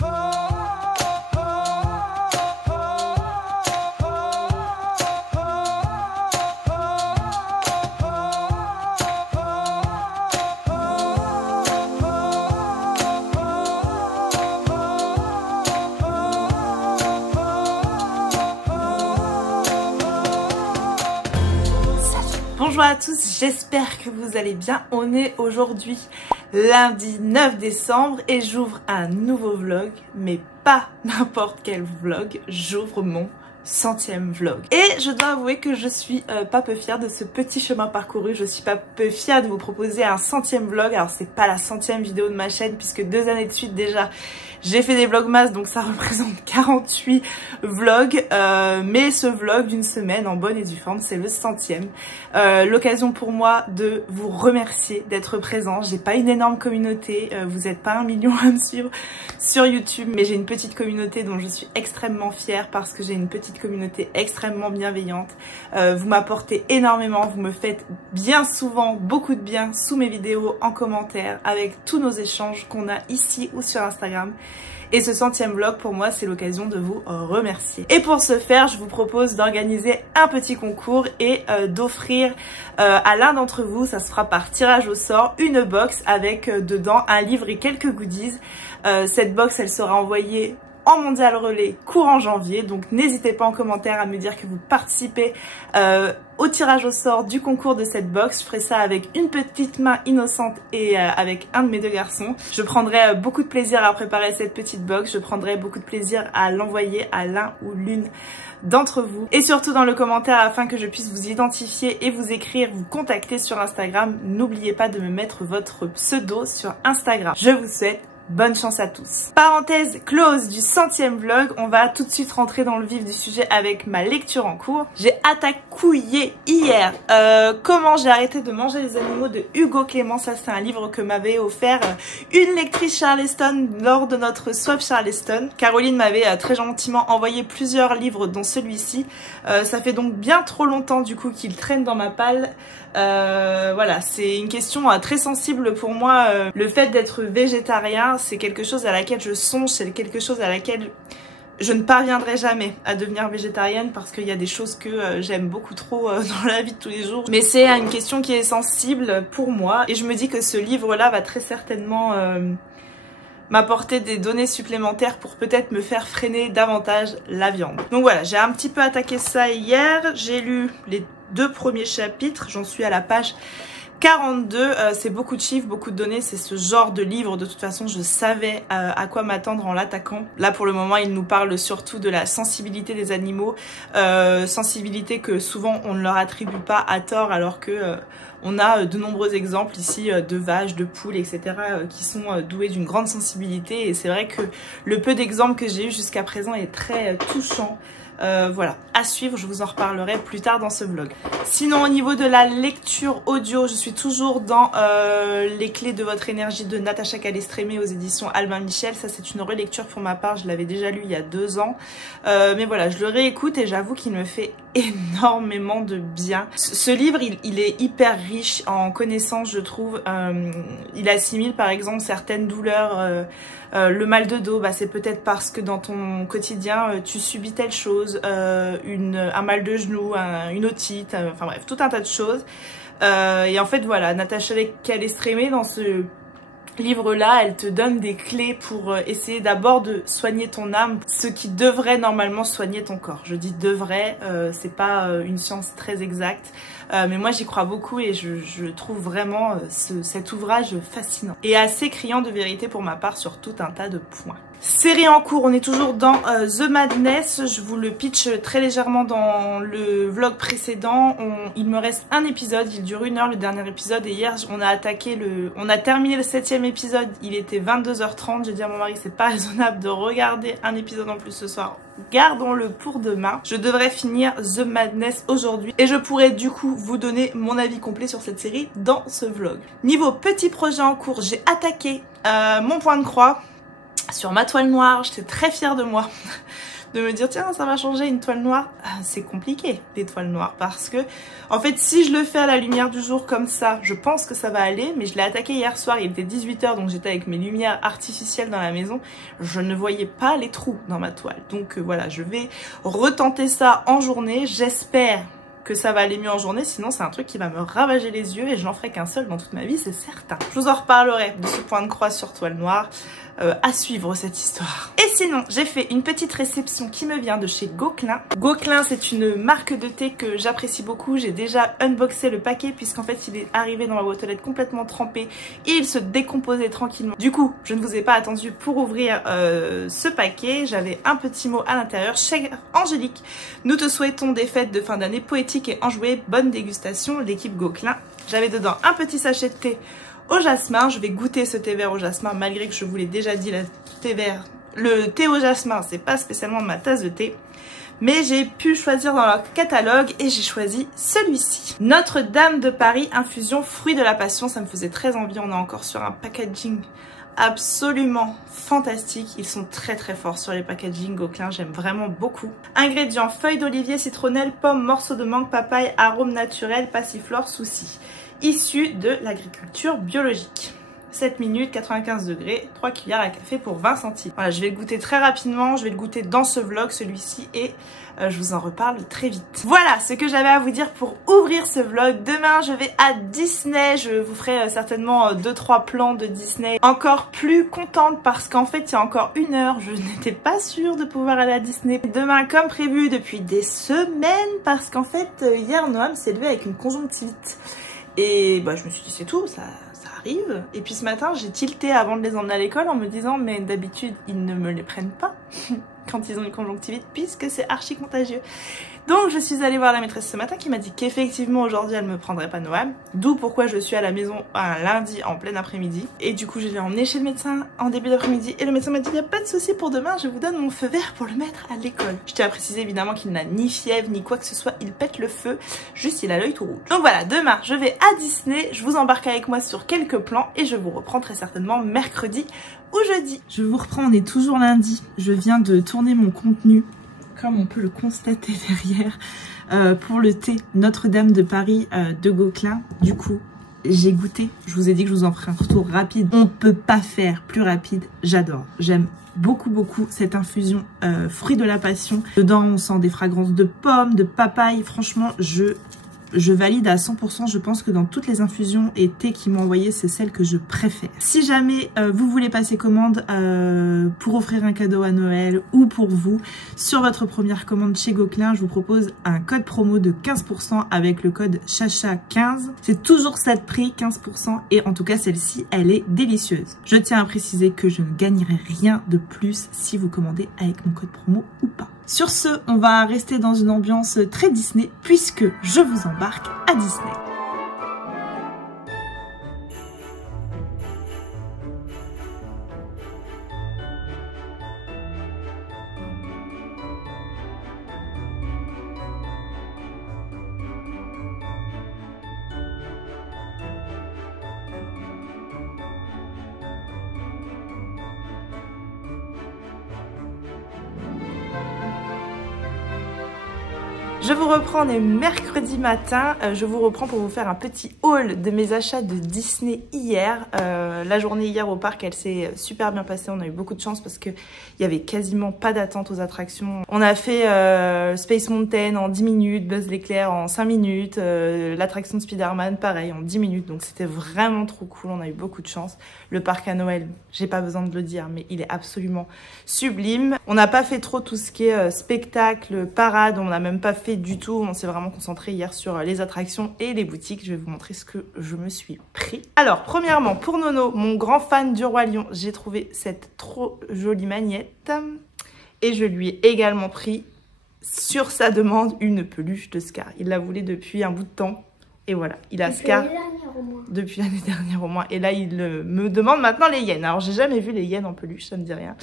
Bonjour à tous, j'espère que vous allez bien. On est aujourd'hui lundi 9 décembre et j'ouvre un nouveau vlog, mais pas n'importe quel vlog, j'ouvre mon 100e vlog. Et je dois avouer que je suis pas peu fière de ce petit chemin parcouru, je suis pas peu fière de vous proposer un 100e vlog. Alors c'est pas la 100e vidéo de ma chaîne puisque 2 années de suite déjà j'ai fait des vlogmas, donc ça représente 48 vlogs, mais ce vlog d'une semaine en bonne et due forme, c'est le 100e. L'occasion pour moi de vous remercier d'être présent. J'ai pas une énorme communauté, vous êtes pas 1 million à me suivre sur YouTube, mais j'ai une petite communauté dont je suis extrêmement fière parce que j'ai une petite communauté extrêmement bienveillante. Vous m'apportez énormément, vous me faites bien souvent beaucoup de bien sous mes vidéos, en commentaire, avec tous nos échanges qu'on a ici ou sur Instagram. Et ce 100e vlog pour moi c'est l'occasion de vous remercier. Et pour ce faire je vous propose d'organiser un petit concours et d'offrir à l'un d'entre vous, ça se fera par tirage au sort, une box avec dedans un livre et quelques goodies. Cette box elle sera envoyée en mondial relais courant janvier, donc n'hésitez pas en commentaire à me dire que vous participez au tirage au sort du concours de cette box. Je ferai ça avec une petite main innocente et avec un de mes 2 garçons. Je prendrai beaucoup de plaisir à préparer cette petite box, je prendrai beaucoup de plaisir à l'envoyer à l'un ou l'une d'entre vous. Et surtout dans le commentaire, afin que je puisse vous identifier et vous écrire, vous contacter sur Instagram, n'oubliez pas de me mettre votre pseudo sur Instagram. Je vous souhaite bonne chance à tous. Parenthèse close du 100e vlog, on va tout de suite rentrer dans le vif du sujet avec ma lecture en cours. J'ai attaquouillé hier Comment j'ai arrêté de manger les animaux de Hugo Clément. Ça c'est un livre que m'avait offert une lectrice Charleston lors de notre swap Charleston. Caroline m'avait très gentiment envoyé plusieurs livres dont celui-ci. Ça fait donc bien trop longtemps du coup qu'il traîne dans ma palle. Voilà, c'est une question très sensible pour moi. Le fait d'être végétarien, c'est quelque chose à laquelle je songe, c'est quelque chose à laquelle je ne parviendrai jamais à devenir végétarienne parce qu'il y a des choses que j'aime beaucoup trop dans la vie de tous les jours. Mais c'est une question qui est sensible pour moi et je me dis que ce livre-là va très certainement m'apporter des données supplémentaires pour peut-être me faire freiner davantage la viande. Donc voilà, j'ai un petit peu attaqué ça hier, j'ai lu les 2 premiers chapitres, j'en suis à la page 42, c'est beaucoup de chiffres, beaucoup de données, c'est ce genre de livre, de toute façon je savais à quoi m'attendre en l'attaquant. Là pour le moment il nous parle surtout de la sensibilité des animaux, sensibilité que souvent on ne leur attribue pas à tort alors que on a de nombreux exemples ici de vaches, de poules, etc. Qui sont douées d'une grande sensibilité et c'est vrai que le peu d'exemples que j'ai eu jusqu'à présent est très touchant. Voilà, à suivre, je vous en reparlerai plus tard dans ce vlog. Sinon au niveau de la lecture audio, je suis toujours dans Les clés de votre énergie de Natacha Calestrémé aux éditions Albin Michel. Ça c'est une relecture pour ma part, je l'avais déjà lu il y a 2 ans. Mais voilà, je le réécoute et j'avoue qu'il me fait énormément de bien. Ce livre, il est hyper riche en connaissances je trouve. Il assimile par exemple certaines douleurs. Le mal de dos, bah, c'est peut-être parce que dans ton quotidien tu subis telle chose, un mal de genou, une otite, enfin bref, tout un tas de choses. Et en fait voilà, Natacha Calestrémé dans ce livre-là, elle te donne des clés pour essayer d'abord de soigner ton âme, ce qui devrait normalement soigner ton corps. Je dis devrait, c'est pas une science très exacte, mais moi j'y crois beaucoup et je trouve vraiment cet ouvrage fascinant et assez criant de vérité pour ma part sur tout un tas de points. Série en cours, on est toujours dans The Madness, je vous le pitch très légèrement dans le vlog précédent. Il me reste un épisode, il dure 1 heure le dernier épisode et hier on a terminé le 7e épisode, il était 22h30, j'ai dit à mon mari c'est pas raisonnable de regarder un épisode en plus ce soir, gardons-le pour demain. Je devrais finir The Madness aujourd'hui et je pourrai du coup vous donner mon avis complet sur cette série dans ce vlog. Niveau petit projet en cours, j'ai attaqué mon point de croix sur ma toile noire, j'étais très fière de moi de me dire tiens ça va changer une toile noire. C'est compliqué les toiles noires parce que en fait si je le fais à la lumière du jour comme ça, je pense que ça va aller, mais je l'ai attaqué hier soir, il était 18 h donc j'étais avec mes lumières artificielles dans la maison, je ne voyais pas les trous dans ma toile. Donc voilà, je vais retenter ça en journée, j'espère que ça va aller mieux en journée, sinon c'est un truc qui va me ravager les yeux et je n'en ferai qu'un seul dans toute ma vie, c'est certain. Je vous en reparlerai de ce point de croix sur toile noire, à suivre cette histoire. Et sinon, j'ai fait une petite réception qui me vient de chez Gauquelin. Gauquelin, c'est une marque de thé que j'apprécie beaucoup. J'ai déjà unboxé le paquet puisqu'en fait il est arrivé dans ma boîte aux lettres complètement trempé et il se décomposait tranquillement. Du coup, je ne vous ai pas attendu pour ouvrir ce paquet. J'avais un petit mot à l'intérieur. Chère Angélique, nous te souhaitons des fêtes de fin d'année poétiques et enjouées. Bonne dégustation, l'équipe Gauquelin. J'avais dedans un petit sachet de thé au jasmin. Je vais goûter ce thé vert au jasmin malgré que je vous l'ai déjà dit, le thé au jasmin c'est pas spécialement ma tasse de thé, mais j'ai pu choisir dans leur catalogue et j'ai choisi celui-ci. Notre-Dame de Paris infusion fruits de la passion, ça me faisait très envie. On est encore sur un packaging absolument fantastique. Ils sont très forts sur les packaging Gauquelin, j'aime vraiment beaucoup. Ingrédients: feuilles d'olivier, citronnelle, pommes, morceaux de mangue, papaye, arôme naturel, passiflore, souci. Issu de l'agriculture biologique. 7 minutes, 95 degrés, 3 cuillères à café pour 20 centimes. Voilà, je vais le goûter très rapidement, je vais le goûter dans ce vlog, celui-ci, et je vous en reparle très vite. Voilà ce que j'avais à vous dire pour ouvrir ce vlog. Demain, je vais à Disney, je vous ferai certainement 2-3 plans de Disney. Encore plus contente parce qu'en fait, il y a encore 1 heure, je n'étais pas sûre de pouvoir aller à Disney. Demain, comme prévu depuis des semaines, parce qu'en fait, hier, Noam s'est levé avec une conjonctivite. Et bah, je me suis dit, c'est tout, ça arrive. Et puis ce matin, j'ai tilté avant de les emmener à l'école en me disant, mais d'habitude, ils ne me les prennent pas quand ils ont une conjonctivite, puisque c'est archi contagieux. Donc je suis allée voir la maîtresse ce matin qui m'a dit qu'effectivement aujourd'hui elle me prendrait pas Noam, d'où pourquoi je suis à la maison un lundi en plein après-midi. Et du coup je l'ai emmené chez le médecin en début d'après-midi et le médecin m'a dit il n'y a pas de souci pour demain, je vous donne mon feu vert pour le mettre à l'école. Je tiens à préciser évidemment qu'il n'a ni fièvre ni quoi que ce soit, il pète le feu, juste il a l'œil tout rouge. Donc voilà, demain je vais à Disney, je vous embarque avec moi sur quelques plans et je vous reprends très certainement mercredi ou jeudi. Je vous reprends, on est toujours lundi, je viens de tourner mon contenu, comme on peut le constater derrière, pour le thé Notre-Dame de Paris de Gauquelin. Du coup, j'ai goûté, je vous ai dit que je vous en ferai un retour rapide. On ne peut pas faire plus rapide, j'adore. J'aime beaucoup cette infusion fruits de la passion. Dedans, on sent des fragrances de pommes, de papaye. Franchement, je valide à 100%, je pense que dans toutes les infusions et thés qu'ils m'ont envoyé, c'est celle que je préfère. Si jamais vous voulez passer commande pour offrir un cadeau à Noël ou pour vous, sur votre première commande chez Gauquelin, je vous propose un code promo de 15% avec le code CHACHA15. C'est toujours ça de prix, 15%, et en tout cas celle-ci, elle est délicieuse. Je tiens à préciser que je ne gagnerai rien de plus si vous commandez avec mon code promo ou pas. Sur ce, on va rester dans une ambiance très Disney puisque je vous embarque à Disney. Je vous reprends, on est mercredi matin, je vous reprends pour vous faire un petit haul de mes achats de Disney hier. La journée hier au parc, elle s'est super bien passée, on a eu beaucoup de chance parce qu'il y avait quasiment pas d'attente aux attractions. On a fait Space Mountain en 10 minutes, Buzz l'éclair en 5 minutes, l'attraction de Spider-Man pareil en 10 minutes, donc c'était vraiment trop cool, on a eu beaucoup de chance. Le parc à Noël, j'ai pas besoin de le dire, mais il est absolument sublime. On n'a pas fait trop tout ce qui est spectacle, parade, on n'a même pas fait du tout, on s'est vraiment concentré hier sur les attractions et les boutiques. Je vais vous montrer ce que je me suis pris. Alors premièrement pour Nono, mon grand fan du Roi Lion, j'ai trouvé cette trop jolie magnette et je lui ai également pris sur sa demande une peluche de Scar. Il la voulait depuis un bout de temps Et voilà, il a Scar depuis l'année dernière au moins. Et là, il me demande maintenant les hyènes. Alors, j'ai jamais vu les hyènes en peluche, ça me dit rien.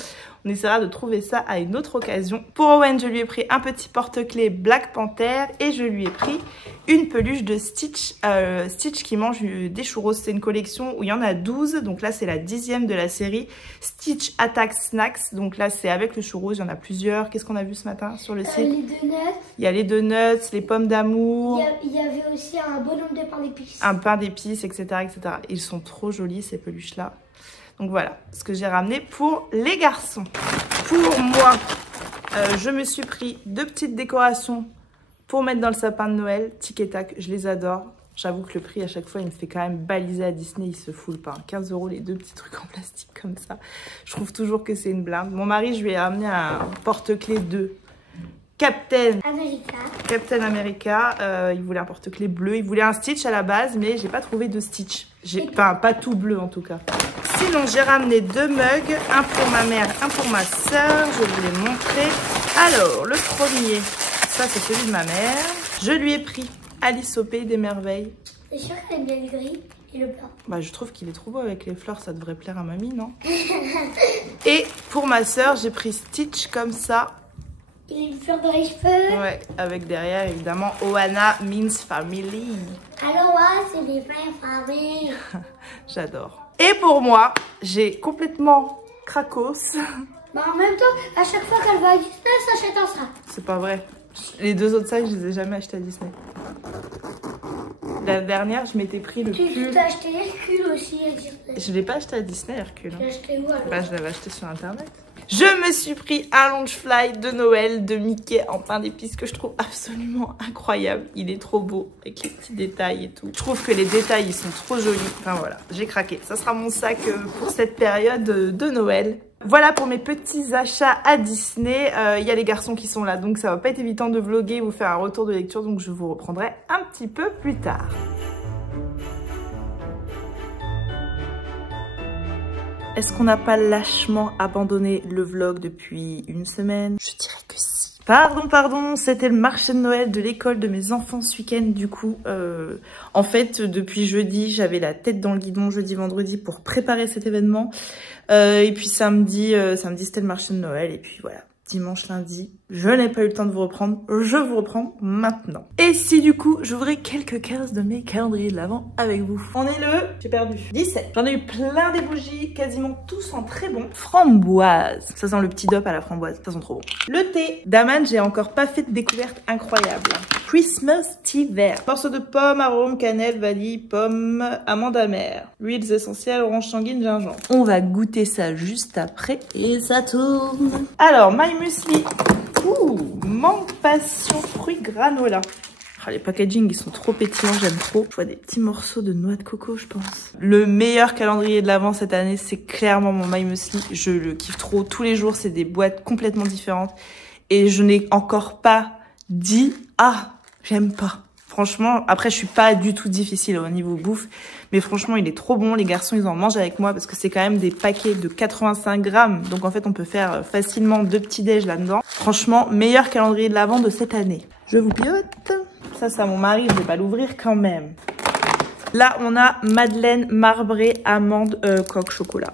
On essaiera de trouver ça à une autre occasion. Pour Owen, je lui ai pris un petit porte-clés Black Panther et je lui ai pris une peluche de Stitch. Stitch qui mange des churros. C'est une collection où il y en a 12. Donc là, c'est la 10e de la série. Stitch Attack Snacks. Donc là, c'est avec le churros. Il y en a plusieurs. Qu'est-ce qu'on a vu ce matin sur le site? Les donuts. Il y a les donuts, les pommes d'amour. Il y avait aussi un bonhomme de pain d'épices. Un pain d'épices, etc., etc. Ils sont trop jolis, ces peluches-là. Donc voilà, ce que j'ai ramené pour les garçons. Pour moi, je me suis pris 2 petites décorations pour mettre dans le sapin de Noël. Tic et tac, je les adore. J'avoue que le prix, à chaque fois, il me fait quand même baliser à Disney. Il se fout le pain. 15 € les 2 petits trucs en plastique comme ça. Je trouve toujours que c'est une blinde. Mon mari, je lui ai ramené un porte-clés de Captain America. Il voulait un porte-clés bleu. Il voulait un Stitch à la base, mais j'ai pas trouvé de Stitch. Enfin, pas tout bleu en tout cas. Sinon, j'ai ramené 2 mugs. Un pour ma mère, un pour ma soeur. Je vais vous les montrer. Alors, le premier, ça c'est celui de ma mère. Je lui ai pris Alice au Pays des Merveilles. T'es sûre qu'elle aime bien le gris et le blanc? Bah, je trouve qu'il est trop beau avec les fleurs. Ça devrait plaire à mamie, non? Et pour ma soeur, j'ai pris Stitch comme ça. Il a une fleur dans les cheveux. Ouais, avec derrière évidemment Ohana means family. Alors ouais, c'est des vraies familles. J'adore. Et pour moi, j'ai complètement cracos. Bah en même temps, à chaque fois qu'elle va à Disney, elle s'achète un sac. C'est pas vrai. Les 2 autres sacs, je les ai jamais achetés à Disney. La dernière, je m'étais pris le pull. Tu t'as acheté Hercule aussi à Disney. Je l'ai pas acheté à Disney, Hercule. Tu l'as acheté où alors? Bah, je l'avais acheté sur internet. Je me suis pris un Loungefly de Noël de Mickey en pain d'épices que je trouve absolument incroyable. Il est trop beau avec les petits détails et tout. Je trouve que les détails, ils sont trop jolis. Enfin voilà, j'ai craqué. Ça sera mon sac pour cette période de Noël. Voilà pour mes petits achats à Disney. Il y a les garçons qui sont là, donc ça va pas être évident de vlogger, vous faire un retour de lecture. Donc je vous reprendrai un petit peu plus tard. Est-ce qu'on n'a pas lâchement abandonné le vlog depuis une semaine? Je dirais que si. Pardon, c'était le marché de Noël de l'école de mes enfants ce week-end du coup. En fait, depuis jeudi, j'avais la tête dans le guidon, jeudi, vendredi, pour préparer cet événement. Et puis samedi c'était le marché de Noël et puis voilà. Dimanche, lundi, je n'ai pas eu le temps de vous reprendre, je vous reprends maintenant. Et si du coup, j'ouvrais quelques cases de mes calendriers de l'Avent avec vous. On est j'ai perdu, 17. J'en ai eu plein des bougies, quasiment tous en très bon. Framboise, ça sent le petit dop à la framboise, ça sent trop bon. Le thé, Daman, j'ai encore pas fait de découverte incroyable. Christmas tea vert, morceaux de pomme, arôme, cannelle, vanille, pomme, amande amère, huiles essentielles, orange sanguine, gingembre. On va goûter ça juste après et ça tourne. Alors, my muesli. Mangue passion fruits granola. Oh, les packaging ils sont trop pétillants, j'aime trop. Je vois des petits morceaux de noix de coco, je pense. Le meilleur calendrier de l'Avent cette année, c'est clairement mon my muesli. Je le kiffe trop. Tous les jours, c'est des boîtes complètement différentes. Et je n'ai encore pas dit « Ah, j'aime pas ». Franchement, après, je suis pas du tout difficile au niveau bouffe. Mais franchement, il est trop bon. Les garçons, ils en mangent avec moi parce que c'est quand même des paquets de 85 grammes. Donc en fait, on peut faire facilement 2 petits déj là-dedans. Franchement, meilleur calendrier de l'Avent de cette année. Je vous piote. Ça, c'est à mon mari. Je vais pas l'ouvrir quand même. Là, on a Madeleine marbrée, amande, coque, chocolat.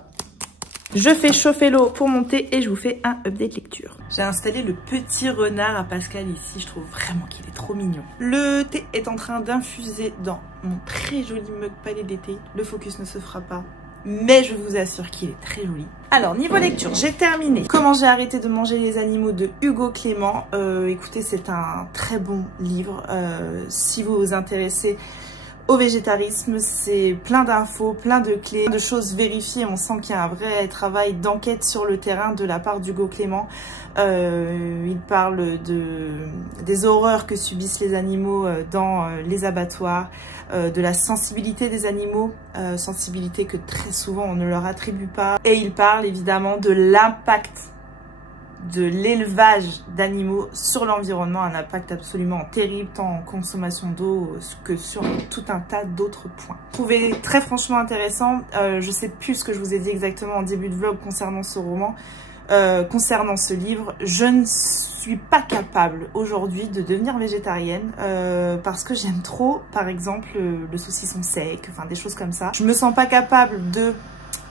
Je fais chauffer l'eau pour mon thé et je vous fais un update lecture. J'ai installé le petit renard à Pascal ici, je trouve vraiment qu'il est trop mignon. Le thé est en train d'infuser dans mon très joli mug palais d'été. Le focus ne se fera pas, mais je vous assure qu'il est très joli. Alors, niveau lecture, j'ai terminé. Comment j'ai arrêté de manger les animaux de Hugo Clément. Écoutez, c'est un très bon livre. Si vous vous intéressez au végétarisme, c'est plein d'infos, plein de clés, de choses vérifiées. On sent qu'il y a un vrai travail d'enquête sur le terrain de la part d'Hugo Clément. Il parle des horreurs que subissent les animaux dans les abattoirs, de la sensibilité des animaux, sensibilité que très souvent on ne leur attribue pas. Et il parle évidemment de l'impact de l'élevage d'animaux sur l'environnement, un impact absolument terrible tant en consommation d'eau que sur tout un tas d'autres points. Trouvé très franchement intéressant. Je sais plus ce que je vous ai dit exactement en début de vlog concernant ce roman. concernant ce livre. Je ne suis pas capable aujourd'hui de devenir végétarienne parce que j'aime trop, par exemple, le saucisson sec, enfin des choses comme ça. Je me sens pas capable de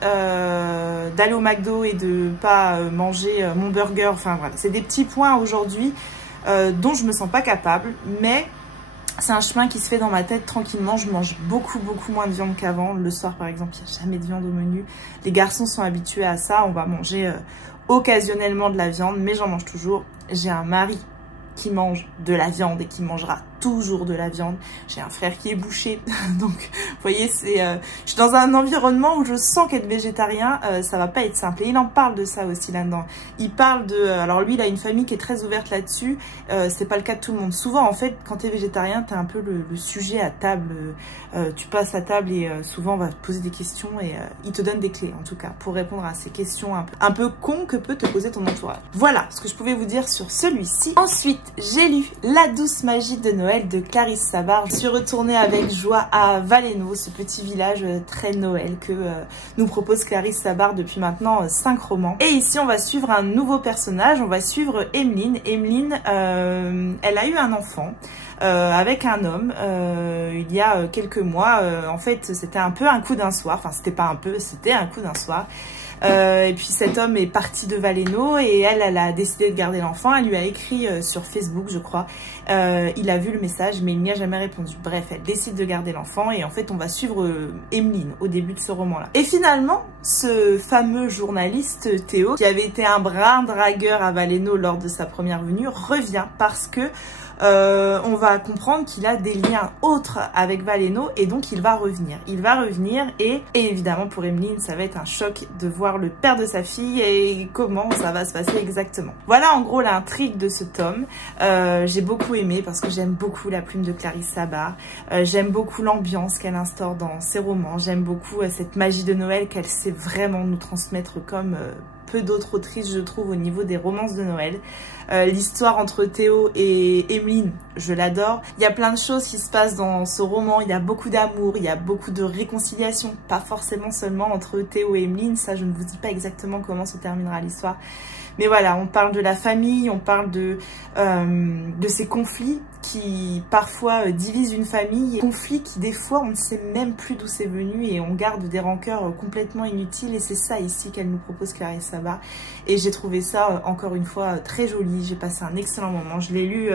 d'aller au McDo et de pas manger mon burger. Enfin voilà, c'est des petits points aujourd'hui dont je me sens pas capable, mais c'est un chemin qui se fait dans ma tête tranquillement. Je mange beaucoup moins de viande qu'avant. Le soir par exemple, il n'y a jamais de viande au menu. Les garçons sont habitués à ça. On va manger occasionnellement de la viande, mais j'en mange toujours. J'ai un mari qui mange de la viande et qui mangera toujours de la viande. J'ai un frère qui est boucher, donc vous voyez, je suis dans un environnement où je sens qu'être végétarien, ça va pas être simple. Et il en parle de ça aussi là-dedans. Il parle de, alors lui, il a une famille qui est très ouverte là-dessus. C'est pas le cas de tout le monde. Souvent, en fait, quand tu es végétarien, tu as un peu le sujet à table. Tu passes à table et souvent on va te poser des questions et il te donne des clés, en tout cas, pour répondre à ces questions un peu cons que peut te poser ton entourage. Voilà ce que je pouvais vous dire sur celui-ci. Ensuite, j'ai lu La douce magie de Noël de Clarisse Sabard. Je suis retournée avec joie à Valenno, ce petit village très Noël que nous propose Clarisse Sabard depuis maintenant 5 romans. Et ici, on va suivre un nouveau personnage, on va suivre Emeline. Emeline, elle a eu un enfant avec un homme il y a quelques mois. En fait, c'était un peu un coup d'un soir, enfin c'était pas un peu, c'était un coup d'un soir. Et puis cet homme est parti de Valenno et elle a décidé de garder l'enfant. Elle lui a écrit sur Facebook, je crois. Il a vu le message, mais il n'y a jamais répondu. Bref, elle décide de garder l'enfant et en fait, on va suivre Emeline au début de ce roman-là. Et finalement, ce fameux journaliste Théo, qui avait été un brin dragueur à Valenno lors de sa première venue, revient parce que on va comprendre qu'il a des liens autres avec Valenno et donc il va revenir. Il va revenir et évidemment pour Emeline, ça va être un choc de voir le père de sa fille et comment ça va se passer exactement. Voilà en gros l'intrigue de ce tome. J'ai beaucoup aimé parce que j'aime beaucoup la plume de Clarisse Sabard. J'aime beaucoup l'ambiance qu'elle instaure dans ses romans. J'aime beaucoup cette magie de Noël qu'elle sait vraiment nous transmettre comme peu d'autres autrices, je trouve, au niveau des romances de Noël. L'histoire entre Théo et Emeline, je l'adore. Il y a plein de choses qui se passent dans ce roman. Il y a beaucoup d'amour, il y a beaucoup de réconciliation. Pas forcément seulement entre Théo et Emeline. Ça, je ne vous dis pas exactement comment se terminera l'histoire. Mais voilà, on parle de la famille, on parle de ces conflits qui parfois divisent une famille. Conflits qui des fois on ne sait même plus d'où c'est venu et on garde des rancœurs complètement inutiles. Et c'est ça ici qu'elle nous propose Clarisse Sabard. Et j'ai trouvé ça encore une fois très joli. J'ai passé un excellent moment. Je l'ai lu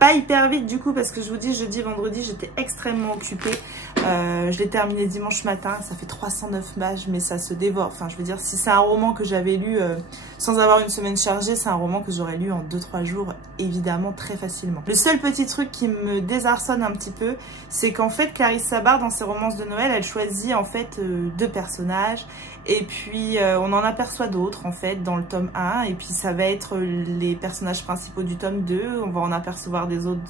pas hyper vite du coup parce que je vous dis jeudi, vendredi j'étais extrêmement occupée. Je l'ai terminé dimanche matin. Ça fait 309 pages mais ça se dévore. Enfin je veux dire si c'est un roman que j'avais lu sans avoir une semaine chargée, c'est un roman que j'aurais lu en 2-3 jours évidemment très facilement. Le seul petit truc qui me désarçonne un petit peu, c'est qu'en fait Clarisse Sabard dans ses romances de Noël, elle choisit en fait 2 personnages et puis on en aperçoit d'autres en fait dans le tome 1 et puis ça va être les personnages principaux du tome 2, on va en apercevoir des autres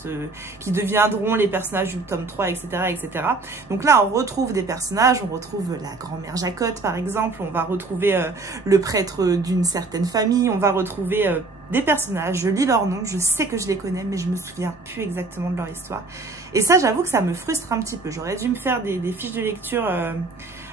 qui deviendront les personnages du tome 3, etc. etc. Donc là on retrouve des personnages, on retrouve la grand-mère Jacotte par exemple, on va retrouver le prêtre d'une certaine famille, on va retrouver des personnages, je lis leurs noms, je sais que je les connais mais je me souviens plus exactement de leur histoire. Et ça j'avoue que ça me frustre un petit peu, j'aurais dû me faire des fiches de lecture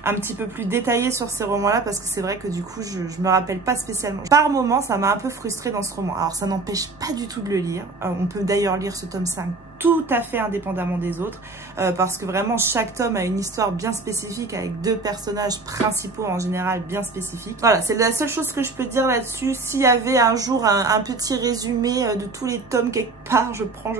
un petit peu plus détaillées sur ces romans-là parce que c'est vrai que du coup je me rappelle pas spécialement. Par moments ça m'a un peu frustrée dans ce roman. Alors ça n'empêche pas du tout de le lire, on peut d'ailleurs lire ce tome 5 tout à fait indépendamment des autres parce que vraiment chaque tome a une histoire bien spécifique avec 2 personnages principaux en général bien spécifiques. Voilà, c'est la seule chose que je peux dire là-dessus. S'il y avait un jour un petit résumé de tous les tomes quelque part, je prends.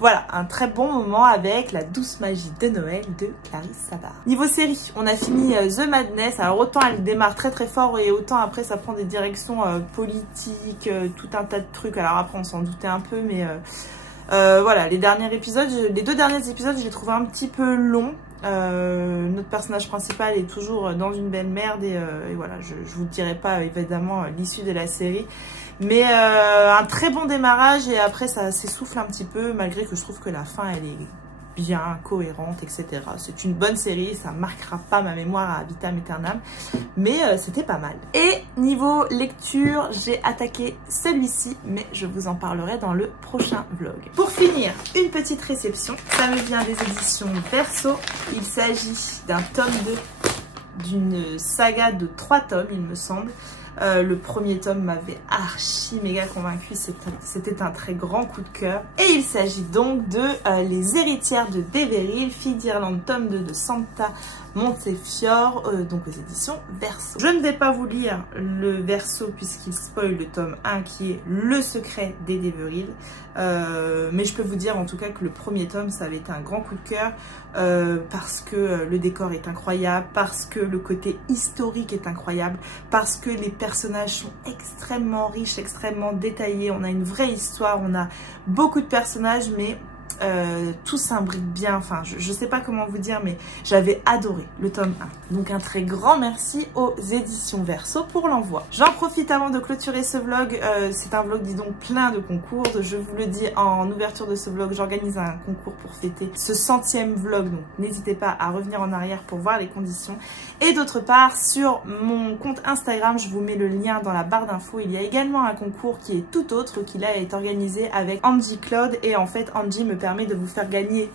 Voilà, un très bon moment avec La douce magie de Noël de Clarisse Sabard. Niveau série, on a fini The Madness. Alors autant elle démarre très fort et autant après ça prend des directions politiques, tout un tas de trucs. Alors après on s'en doutait un peu mais... voilà, les 2 derniers épisodes, je les trouvais un petit peu longs. Notre personnage principal est toujours dans une belle merde et voilà, je vous dirai pas évidemment l'issue de la série. Mais un très bon démarrage et après ça s'essouffle un petit peu malgré que je trouve que la fin elle est bien cohérente, etc. C'est une bonne série, ça marquera pas ma mémoire à vitam aeternam, mais c'était pas mal. Et niveau lecture, j'ai attaqué celui-ci, mais je vous en parlerai dans le prochain vlog. Pour finir, une petite réception, ça me vient des éditions Verso. Il s'agit d'un tome 2 d'une saga de 3 tomes, il me semble. Le premier tome m'avait archi méga convaincu, c'était un très grand coup de cœur. Et il s'agit donc de Les héritières de Deveril, Filles d'Irlande, tome 2 de Santa Montefiore, donc aux éditions Verso. Je ne vais pas vous lire le Verso puisqu'il spoil le tome 1 qui est Le secret des Deveril, mais je peux vous dire en tout cas que le premier tome ça avait été un grand coup de cœur parce que le décor est incroyable, parce que le côté historique est incroyable, parce que les personnages sont extrêmement riches, extrêmement détaillés, on a une vraie histoire, on a beaucoup de personnages mais tout s'imbrique bien, enfin je sais pas comment vous dire mais j'avais adoré le tome 1. Donc un très grand merci aux éditions Verso pour l'envoi. J'en profite avant de clôturer ce vlog, c'est un vlog dis donc plein de concours, je vous le dis en ouverture de ce vlog, j'organise un concours pour fêter ce 100e vlog, donc n'hésitez pas à revenir en arrière pour voir les conditions. Et d'autre part sur mon compte Instagram, je vous mets le lien dans la barre d'infos, il y a également un concours qui est tout autre, qui là est organisé avec Angie Claude et en fait Angie me permet de vous faire gagner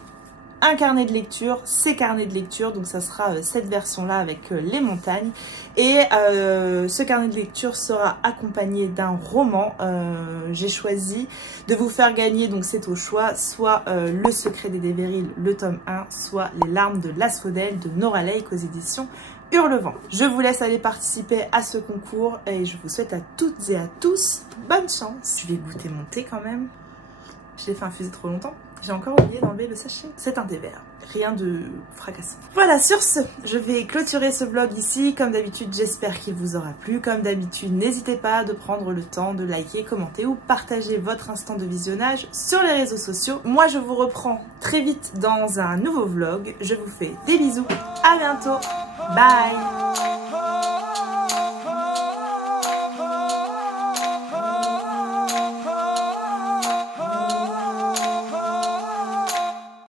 un carnet de lecture, ces carnets de lecture, donc ça sera cette version là avec les montagnes et ce carnet de lecture sera accompagné d'un roman. J'ai choisi de vous faire gagner, donc c'est au choix, soit Le secret des Deveril, le tome 1, soit Les larmes de l'asphodèle de Nora Lake aux éditions Hurlevent. Je vous laisse aller participer à ce concours et je vous souhaite à toutes et à tous bonne chance. Je vais goûter mon thé quand même. Je l'ai fait infuser trop longtemps. J'ai encore oublié d'enlever le sachet. C'est un thé vert. Rien de fracassant. Voilà, sur ce, je vais clôturer ce vlog ici. Comme d'habitude, j'espère qu'il vous aura plu. Comme d'habitude, n'hésitez pas de prendre le temps de liker, commenter ou partager votre instant de visionnage sur les réseaux sociaux. Moi, je vous reprends très vite dans un nouveau vlog. Je vous fais des bisous. À bientôt. Bye.